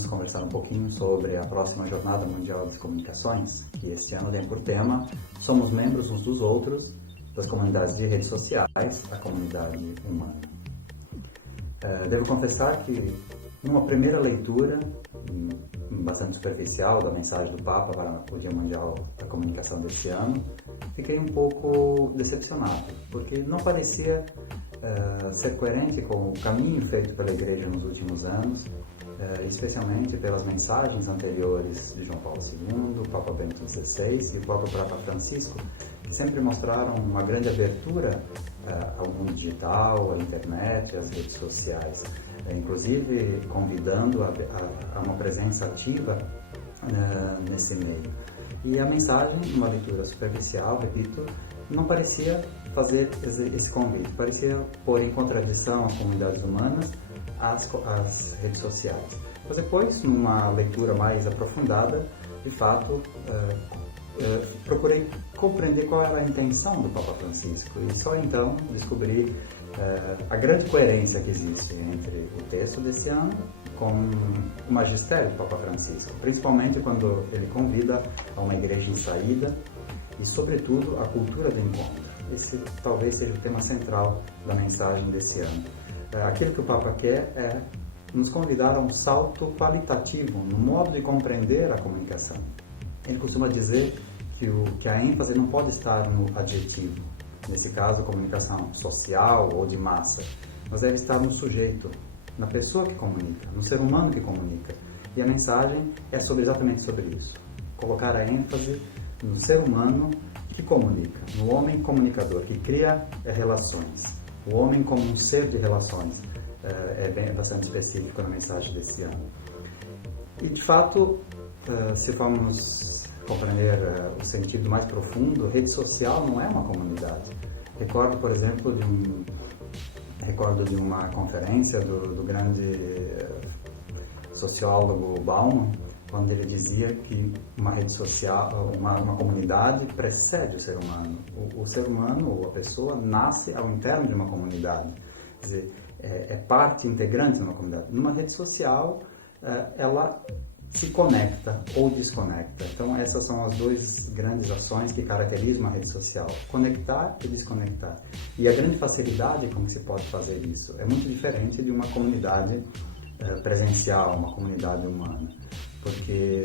vamos conversar um pouquinho sobre a próxima Jornada Mundial das Comunicações, que este ano tem por tema Somos membros uns dos outros, das comunidades de redes sociais, a comunidade humana. Devo confessar que, numa primeira leitura, bastante superficial da mensagem do Papa para o Dia Mundial da Comunicação deste ano, fiquei um pouco decepcionado, porque não parecia ser coerente com o caminho feito pela Igreja nos últimos anos, especialmente pelas mensagens anteriores de João Paulo II, o Papa Bento XVI e o próprio Papa Francisco, que sempre mostraram uma grande abertura ao mundo digital, à internet, às redes sociais, inclusive convidando a uma presença ativa nesse meio. E a mensagem, numa leitura superficial, repito, não parecia fazer esse convite, parecia pôr em contradição as comunidades humanas às redes sociais. Mas depois, numa leitura mais aprofundada, de fato, procurei compreender qual era a intenção do Papa Francisco e só então descobri a grande coerência que existe entre o texto desse ano com o magistério do Papa Francisco, principalmente quando ele convida a uma igreja em saída e, sobretudo, a cultura do encontro. Esse talvez seja o tema central da mensagem desse ano. Aquilo que o Papa quer é nos convidar a um salto qualitativo no modo de compreender a comunicação. Ele costuma dizer que a ênfase não pode estar no adjetivo, nesse caso, comunicação social ou de massa, mas deve estar no sujeito, na pessoa que comunica, no ser humano que comunica. E a mensagem é exatamente sobre isso. Colocar a ênfase no ser humano que comunica, no homem comunicador, que cria relações. O homem como um ser de relações é bastante específico na mensagem desse ano. E, de fato, se vamos compreender o sentido mais profundo, rede social não é uma comunidade. Recordo, por exemplo, de uma conferência do grande sociólogo Bauman, quando ele dizia que uma rede social, uma comunidade precede o ser humano. O ser humano, ou a pessoa, nasce ao interno de uma comunidade. Quer dizer, é parte integrante de uma comunidade. Numa rede social, ela se conecta ou desconecta. Então, essas são as duas grandes ações que caracterizam a rede social: conectar e desconectar. E a grande facilidade com que se pode fazer isso é muito diferente de uma comunidade presencial, uma comunidade humana. Porque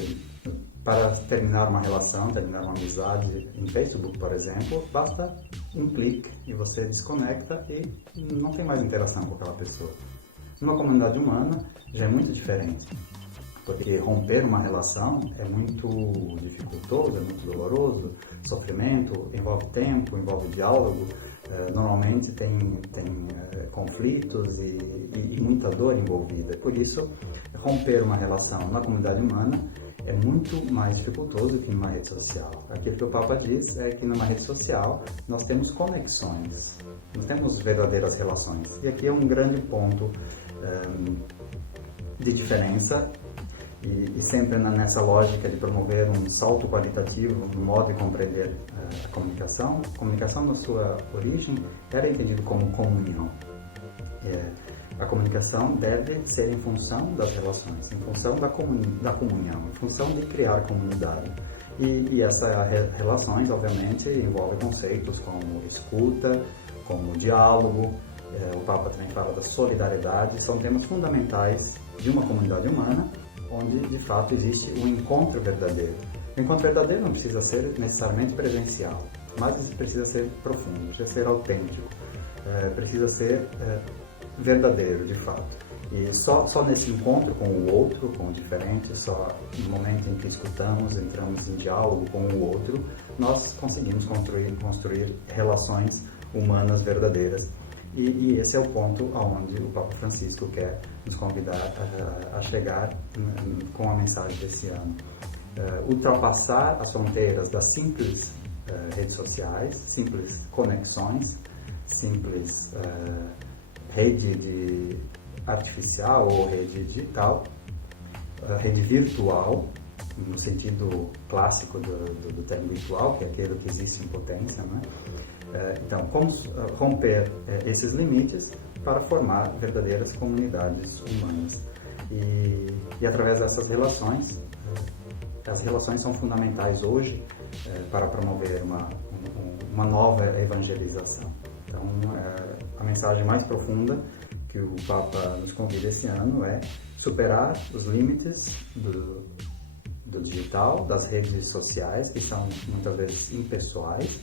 para terminar uma relação, terminar uma amizade em Facebook, por exemplo, basta um clique e você desconecta e não tem mais interação com aquela pessoa. Numa comunidade humana já é muito diferente, porque romper uma relação é muito dificultoso, é muito doloroso, sofrimento, envolve tempo, envolve diálogo, normalmente tem conflitos e muita dor envolvida. Por isso, romper uma relação na comunidade humana é muito mais dificultoso que numa rede social. Aquilo que o Papa diz é que numa rede social nós temos conexões, nós temos verdadeiras relações. E aqui é um grande ponto de diferença e sempre nessa lógica de promover um salto qualitativo no modo de compreender a comunicação. A comunicação, na sua origem, era entendido como comunhão. A comunicação deve ser em função das relações, em função da comunhão, em função de criar comunidade. E essas relações, obviamente, envolvem conceitos como escuta, como diálogo. O Papa também fala da solidariedade. São temas fundamentais de uma comunidade humana, onde, de fato, existe um encontro verdadeiro. O encontro verdadeiro não precisa ser necessariamente presencial, mas precisa ser profundo, precisa ser autêntico, precisa ser verdadeiro, de fato. E só nesse encontro com o outro, com o diferente, só no momento em que escutamos, entramos em diálogo com o outro, nós conseguimos construir relações humanas verdadeiras. E esse é o ponto aonde o Papa Francisco quer nos convidar a chegar com a mensagem desse ano. Ultrapassar as fronteiras das simples redes sociais, simples conexões, simples rede artificial ou rede digital, rede virtual, no sentido clássico do termo virtual, que é aquele que existe em potência, né? Então, como romper esses limites para formar verdadeiras comunidades humanas. e através dessas relações, as relações são fundamentais hoje para promover uma nova evangelização. Então, a mensagem mais profunda que o Papa nos convida esse ano é superar os limites do digital, das redes sociais, que são muitas vezes impessoais,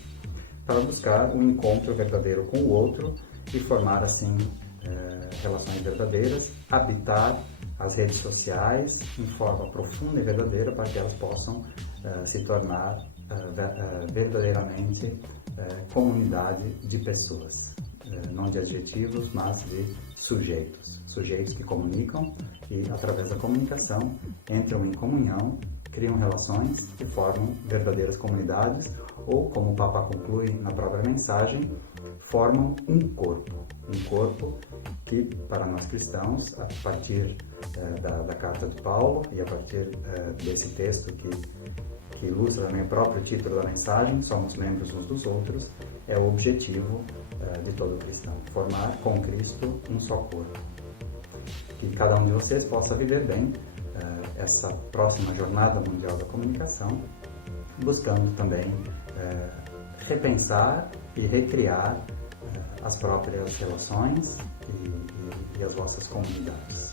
para buscar um encontro verdadeiro com o outro e formar assim relações verdadeiras, habitar as redes sociais em forma profunda e verdadeira para que elas possam se tornar verdadeiramente comunidade de pessoas, não de adjetivos, mas de sujeitos que comunicam e através da comunicação entram em comunhão, criam relações e formam verdadeiras comunidades ou, como o Papa conclui na própria mensagem, formam um corpo que, para nós cristãos, a partir da carta de Paulo e a partir desse texto que ilustra também o próprio título da mensagem, somos membros uns dos outros, é o objetivo de todo cristão, formar com Cristo um só corpo. Que cada um de vocês possa viver bem essa próxima Jornada Mundial da Comunicação, buscando também repensar e recriar as próprias relações e as vossas comunidades.